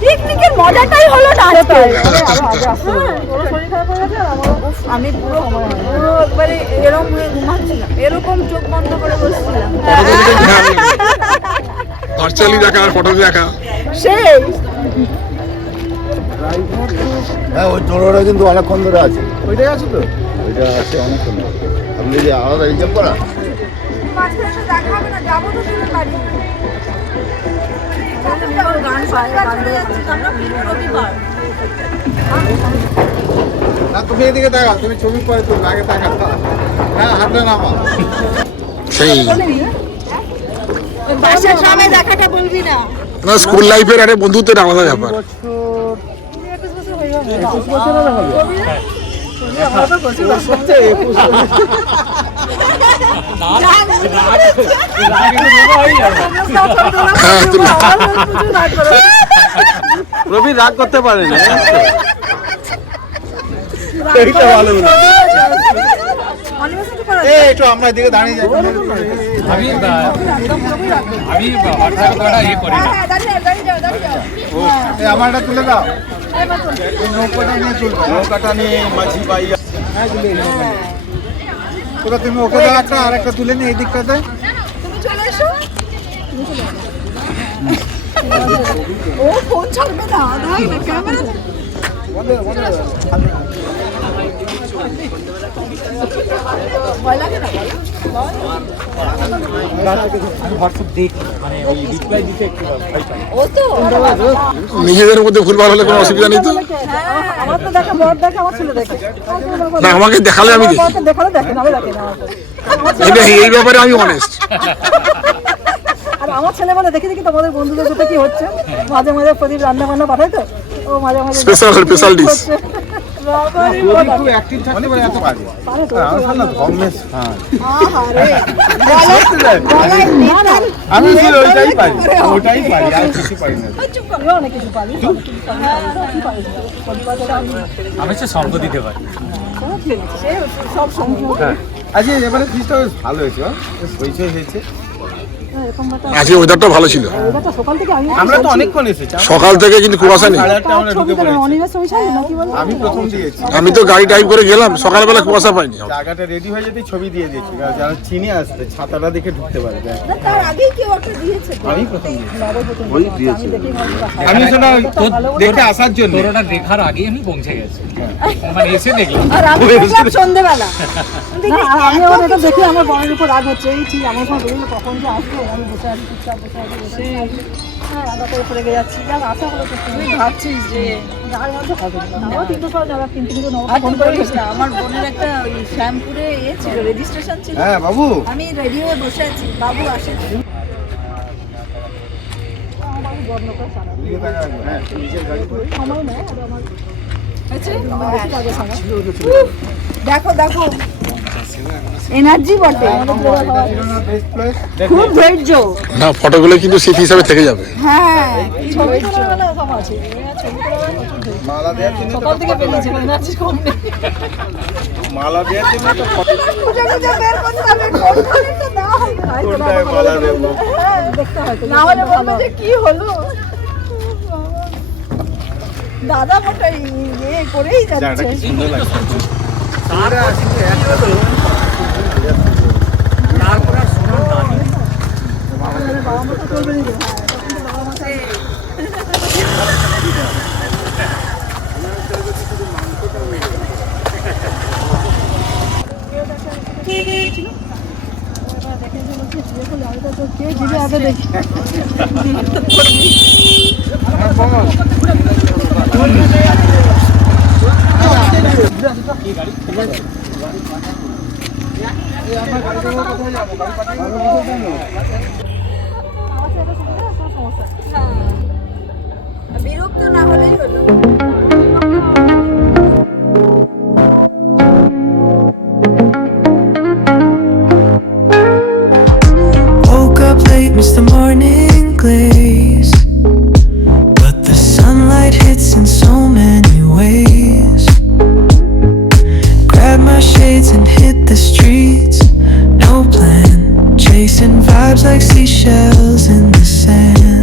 পিকনিকের মজাটাই হলো না আজকে। আমি পুরো একবারে এরকম হয়ে ঘুমাচ্ছিলাম, এরকম চোখ বন্ধ করে বসছিলাম। ভার্চুয়ালি দেখা আর ফটো দেখা সেই হ্যাঁ, ওই টোটোটা কিন্তু অনেকক্ষণ ধরে আছে। ওইটাই আছে তো, ওইটা আছে অনেকক্ষণ ধরে। আপনি যদি আলাদা রিজার্ভ করা দেখা হবে না, যাবো তো শুনে বাড়ি। না, তুমি এদিকে দেখা, তুমি ছবি পরে তুমি আগে দেখা। হ্যাঁ, হাতে নামা সেই বাসার সময় দেখাটা বলবি না। না, স্কুল লাইফের আরে বন্ধুত্বের আলাদা ব্যাপার। রবি রাগ করতে পারে না, একটু আমরা এদিকে দাঁড়িয়ে যাই। আমারটা তুলে দাও, নৌকাটা নিয়ে চলবে, নৌকাটা নিয়ে মাঝি ভাই। তোরা তুমি ওকে দাও একটা, আর একটা তুলে নিয়ে এই দিকটাতে। তুমি চলে এসো। ও ফোন ছাড়বে না, দাঁড়াই না ক্যামেরা। নিজেদের মধ্যে ভুলভাল হলে কোনো অসুবিধা নেই তো। আমার তো দেখা, বড় দেখা, আমার ছেলে দেখে না, আমাকে দেখালে আমি দেখি। দেখালে দেখেন, আমি দেখি না। এই ব্যাপারে আমি অনেস্ট। আর আমার ছেলে বলে দেখি দেখি তোমাদের বন্ধুদের সাথে কি হচ্ছে। মাঝে মাঝে প্রদীপ রান্না বান্না পাঠায় তো, ও মাঝে মাঝে স্পেশাল ডিশ। আমি ওইটাই পারি, ওটাই পারি, আর কিছু পারি না। আমি হচ্ছে সঙ্গ দিতে পারি। সব সম্ভব। আচ্ছা, এবারে ফিসটা বেশ ভালো হয়েছে, বেশ হইচই হয়েছে। আজকে ওয়েদারটা ভালো ছিল। আমরা তো অনেকক্ষণ এসেছি, সকাল থেকে কিন্তু কুয়াশা নেই। আমরা ঢুকে পড়েছি। আমি প্রথম দিয়েছি, আমি তো গাড়ি টাইপ করে গেলাম, সকালবেলা কুয়াশা পাইনি। জায়গাটা রেডি হয়ে যেতে ছবি দিয়ে দিয়েছি, যারা চিনে আসবে ছাতাটা দেখে ঢুকতে পারে। তার আগেই কেউ একটা দিয়েছে। আমি প্রথম দিয়েছি, আমি শোনা দেখে আসার জন্য তোরটা দেখার আগে আমি পৌঁছে গেছি, মানে এসে দেখলাম। আর আমি দেখলাম সন্ধ্যেবেলা। আমি আমার এটা দেখে আমার বড়ের উপর রাগ হচ্ছে। এই ঠিক আমার সময় বেরিয়ে কখন যে আসবো, আমি বসে আছি চুপচাপ বসে আছি। হ্যাঁ, রাগাতে উপরে গেছি। আর আশা হলো তুই ভাবছিস যে গাড়ি মধ্যে হবে না। আমার 300 টাকা যাবে, কিন্তু ফোন করে দিস না। আমার বোনের একটা ওই শ্যামপুরে ছিল, রেজিস্ট্রেশন ছিল। হ্যাঁ বাবু, আমি রেডি হয়ে বসে আছি, বাবু আসে। দেখো দেখো, এনার্জি বটে, খুব ধৈর্য। না, ফটোগুলো কিন্তু স্মৃতি হিসাবে থেকে যাবে। হ্যাঁ, মালা দেওয়ার জন্য সকাল থেকে বেরিয়েছিল, এনার্জি কম নেই। মালা দেওয়ার জন্য তো খুঁজে খুঁজে বের করতে হবে কোনখানে তো না হয়। কোনটায় মালা দেবো, হ্যাঁ, দেখতে হয় তো, না হলে বলবে যে কি হলো। দাদা মোটাই ইয়ে করেই জায়গাটা কি যাচ্ছে। সুন্দর লাগছে। তারপর আর শোনার না নেই। বাবা মতো করবে না। তখন তো বাবা মাথায় বিরক্ত না হলেই হলো। Woke up late, missed the morning glaze, but the sunlight hits in so many ways. vibes like seashells in the sand.